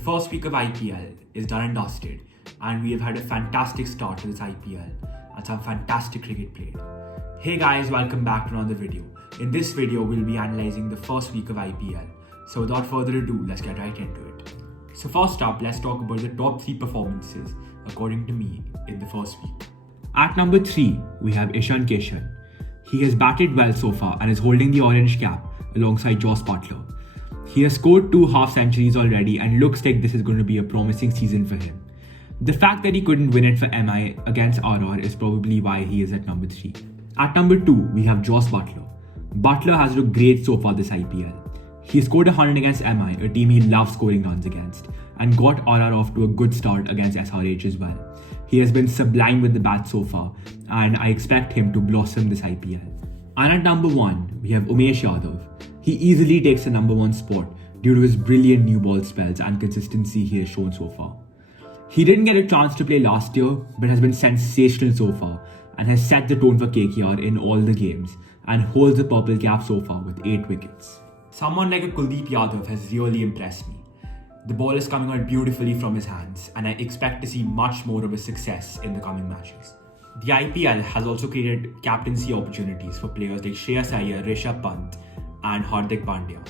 first week of IPL is done and dusted, and we have had a fantastic start to this IPL and some fantastic cricket played. Hey guys, welcome back to another video. In this video, we'll be analysing the first week of IPL. So without further ado, let's get right into it. So first up, let's talk about the top 3 performances, according to me, in the first week. At number 3, we have Ishan Kishan. He has batted well so far and is holding the orange cap alongside Jos Buttler. He has scored 2 half-centuries already and looks like this is going to be a promising season for him. The fact that he couldn't win it for MI against RR is probably why he is at number 3. At number 2, we have Jos Buttler. Buttler has looked great so far this IPL. He scored 100 against MI, a team he loves scoring runs against, and got RR off to a good start against SRH as well. He has been sublime with the bat so far, and I expect him to blossom this IPL. And at number 1, we have Umesh Yadav. He easily takes the number 1 spot due to his brilliant new ball spells and consistency he has shown so far. He didn't get a chance to play last year, but has been sensational so far and has set the tone for KKR in all the games and holds the purple cap so far with 8 wickets. Someone like a Kuldeep Yadav has really impressed me. The ball is coming out beautifully from his hands, and I expect to see much more of his success in the coming matches. The IPL has also created captaincy opportunities for players like Shreyas Iyer, Rishabh Pant and Hardik Pandya.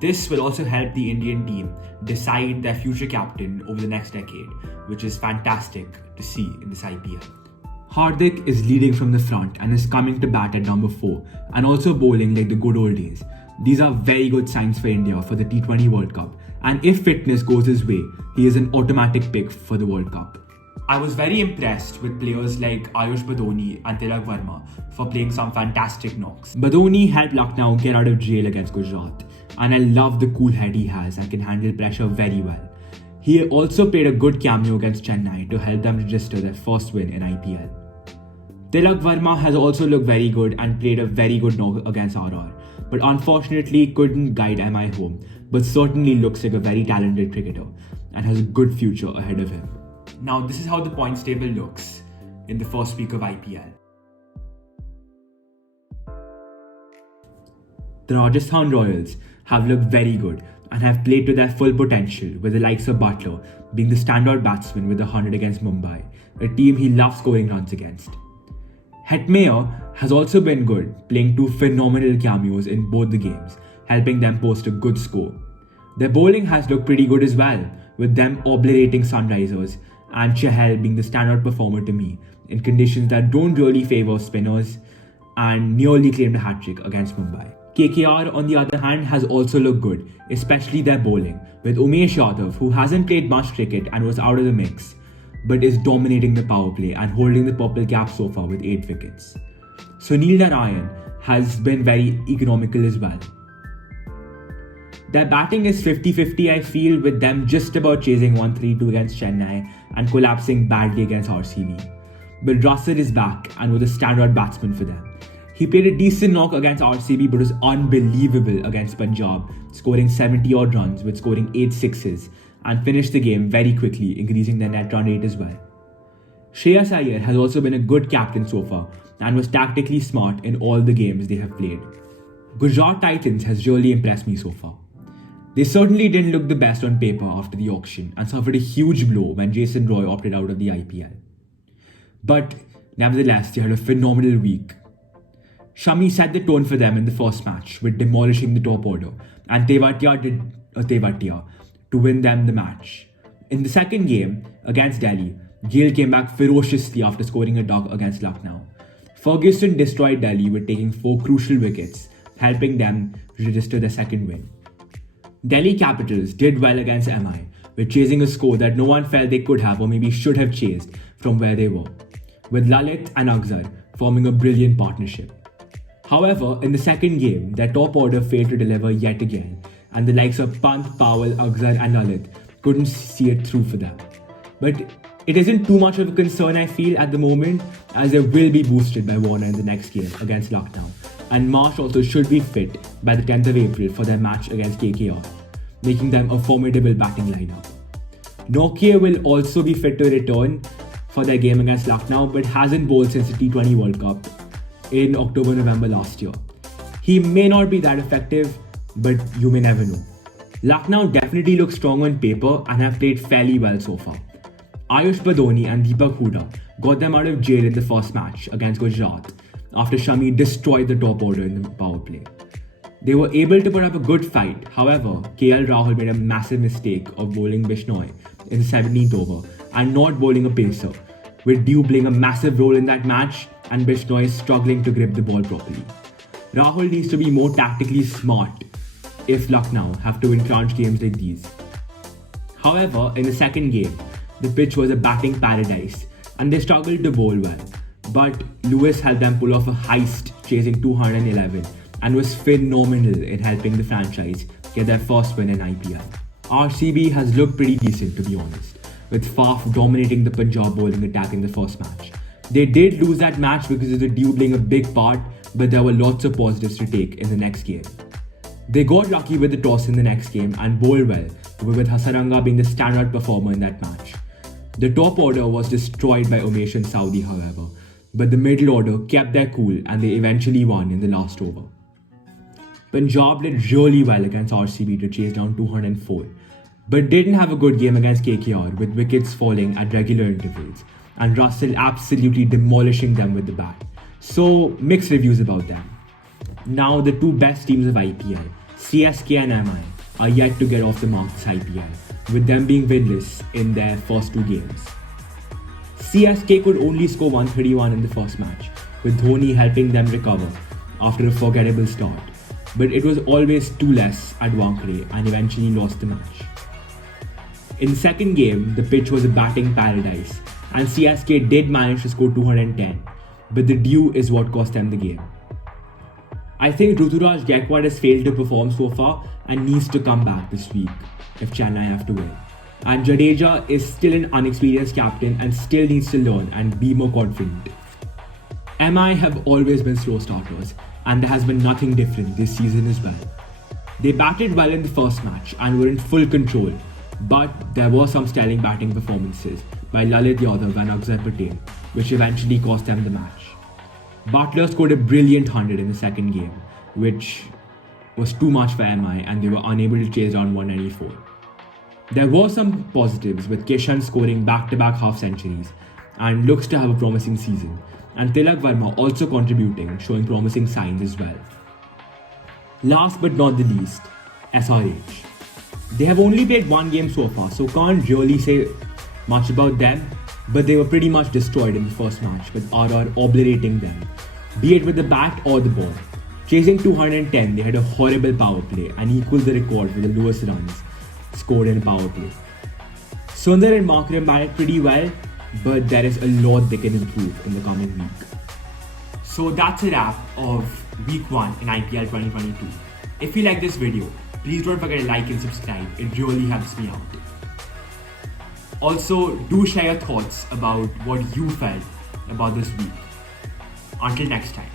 This will also help the Indian team decide their future captain over the next decade, which is fantastic to see in this IPL. Hardik is leading from the front and is coming to bat at number 4 and also bowling like the good old days. These are very good signs for India for the T20 World Cup, and if fitness goes his way, he is an automatic pick for the World Cup. I was very impressed with players like Ayush Badoni and Tilak Verma for playing some fantastic knocks. Badoni helped Lucknow get out of jail against Gujarat, and I love the cool head he has and can handle pressure very well. He also played a good cameo against Chennai to help them register their first win in IPL. Tilak Verma has also looked very good and played a very good knock against RR, but unfortunately couldn't guide MI home, but certainly looks like a very talented cricketer and has a good future ahead of him. Now this is how the points table looks in the first week of IPL. The Rajasthan Royals have looked very good and have played to their full potential, with the likes of Buttler being the standout batsman with 100 against Mumbai, a team he loves scoring runs against. Hetmeyer has also been good, playing 2 phenomenal cameos in both the games, helping them post a good score. Their bowling has looked pretty good as well, with them obliterating Sunrisers and Chahal being the standout performer to me in conditions that don't really favour spinners, and nearly claimed a hat-trick against Mumbai. KKR, on the other hand, has also looked good, especially their bowling, with Umesh Yadav, who hasn't played much cricket and was out of the mix, but is dominating the power play and holding the purple cap so far with 8 wickets. Sunil Narayan has been very economical as well. Their batting is 50-50, I feel, with them just about chasing 1-3-2 against Chennai and collapsing badly against RCB. But Russell is back and was a standout batsman for them. He played a decent knock against RCB but was unbelievable against Punjab, scoring 70-odd runs with scoring 8 sixes and finished the game very quickly, increasing their net run rate as well. Shreyas Iyer has also been a good captain so far and was tactically smart in all the games they have played. Gujarat Titans has really impressed me so far. They certainly didn't look the best on paper after the auction and suffered a huge blow when Jason Roy opted out of the IPL. But nevertheless, they had a phenomenal week. Shami set the tone for them in the first match with demolishing the top order, and Tewatia did Tewatia to win them the match. In the second game against Delhi, Gale came back ferociously after scoring a duck against Lucknow. Ferguson destroyed Delhi with taking 4 crucial wickets, helping them register their second win. Delhi Capitals did well against MI, with chasing a score that no one felt they could have or maybe should have chased from where they were, with Lalit and Akzar forming a brilliant partnership. However, in the second game, their top order failed to deliver yet again, and the likes of Pant, Powell, Akzar and Lalit couldn't see it through for them. But it isn't too much of a concern, I feel, at the moment, as they will be boosted by Warner in the next game against Lucknow, and Marsh also should be fit by the 10th of April for their match against KKR, making them a formidable batting lineup. Nokia will also be fit to return for their game against Lucknow, but hasn't bowled since the T20 World Cup in October-November last year. He may not be that effective, but you may never know. Lucknow definitely look strong on paper and have played fairly well so far. Ayush Badoni and Deepak Hooda got them out of jail in the first match against Gujarat after Shami destroyed the top order in the power play. They were able to put up a good fight, however, KL Rahul made a massive mistake of bowling Bishnoi in the 17th over and not bowling a pacer, with Dew playing a massive role in that match and Bishnoi struggling to grip the ball properly. Rahul needs to be more tactically smart if Lucknow have to win crunch games like these. However, in the second game, the pitch was a batting paradise and they struggled to bowl well, but Lewis helped them pull off a heist chasing 211 and was phenomenal in helping the franchise get their first win in IPL. RCB has looked pretty decent, to be honest, with Faf dominating the Punjab bowling attack in the first match. They did lose that match because of the Dew playing a big part, but there were lots of positives to take in the next game. They got lucky with the toss in the next game and bowled well, with Hasaranga being the standout performer in that match. The top order was destroyed by Umesh and Saudi, however, but the middle order kept their cool and they eventually won in the last over. Punjab did really well against RCB to chase down 204, but didn't have a good game against KKR with wickets falling at regular intervals and Russell absolutely demolishing them with the bat. So, mixed reviews about them. Now, the two best teams of IPL, CSK and MI, are yet to get off the mark this IPL, with them being winless in their first two games. CSK could only score 131 in the first match, with Dhoni helping them recover after a forgettable start, but it was always 2 less at Wankhede and eventually lost the match. In the second game, the pitch was a batting paradise and CSK did manage to score 210, but the Dew is what cost them the game. I think Ruturaj Gaikwad has failed to perform so far and needs to come back this week if Chennai have to win. And Jadeja is still an unexperienced captain and still needs to learn and be more confident. MI have always been slow starters and there has been nothing different this season as well. They batted well in the first match and were in full control, but there were some sterling batting performances by Lalit Yadav and Akshar Patel, which eventually cost them the match. Butler scored a brilliant 100 in the second game, which was too much for MI and they were unable to chase down 194. There were some positives with Kishan scoring back-to-back half-centuries and looks to have a promising season, and Tilak Verma also contributing, showing promising signs as well. Last but not the least, SRH. They have only played one game so far, so can't really say much about them, but they were pretty much destroyed in the first match with RR obliterating them, be it with the bat or the ball. Chasing 210, they had a horrible power play and equaled the record for the lowest runs scored in a power play. Sundar and Markram batted pretty well, but there is a lot they can improve in the coming week. So that's a wrap of week 1 in IPL 2022. If you like this video, please don't forget to like and subscribe, it really helps me out. Also, do share your thoughts about what you felt about this week. Until next time.